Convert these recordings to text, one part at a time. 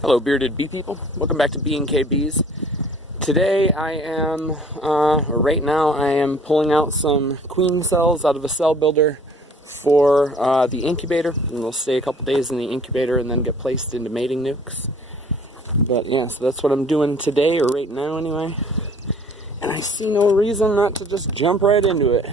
Hello bearded bee people, welcome back to B&K Bees. Today right now I am pulling out some queen cells out of a cell builder for the incubator, and they'll stay a couple days in the incubator and then get placed into mating nukes. But yeah, so that's what I'm doing today, or right now anyway, and I see no reason not to just jump right into it.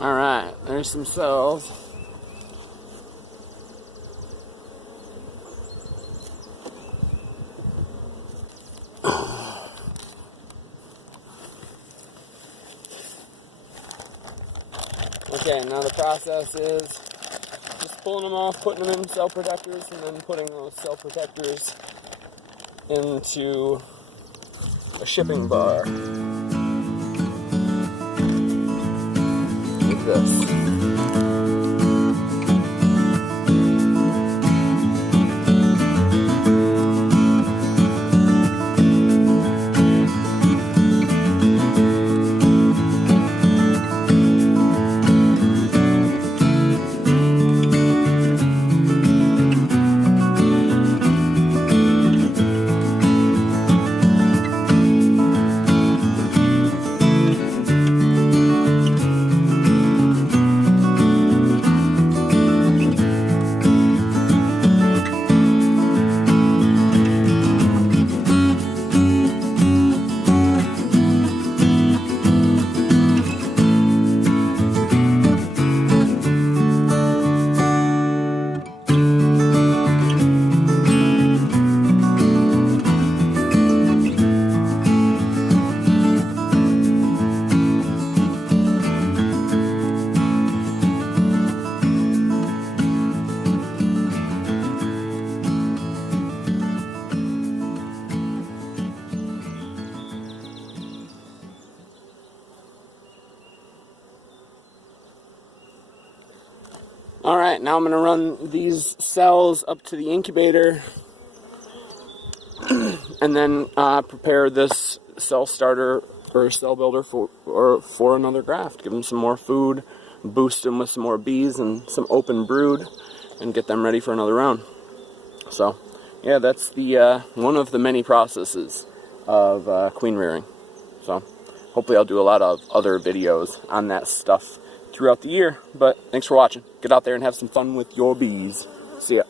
Alright, there's some cells. Okay, now the process is just pulling them off, putting them in cell protectors, and then putting those cell protectors into a shipping bar. Like this. Alright, now I'm going to run these cells up to the incubator and then prepare this cell starter or cell builder for another graft. Give them some more food, boost them with some more bees and some open brood, and get them ready for another round. So, yeah, that's the one of the many processes of queen rearing. So, hopefully I'll do a lot of other videos on that stuff throughout the year, but thanks for watching. Get out there and have some fun with your bees. See ya.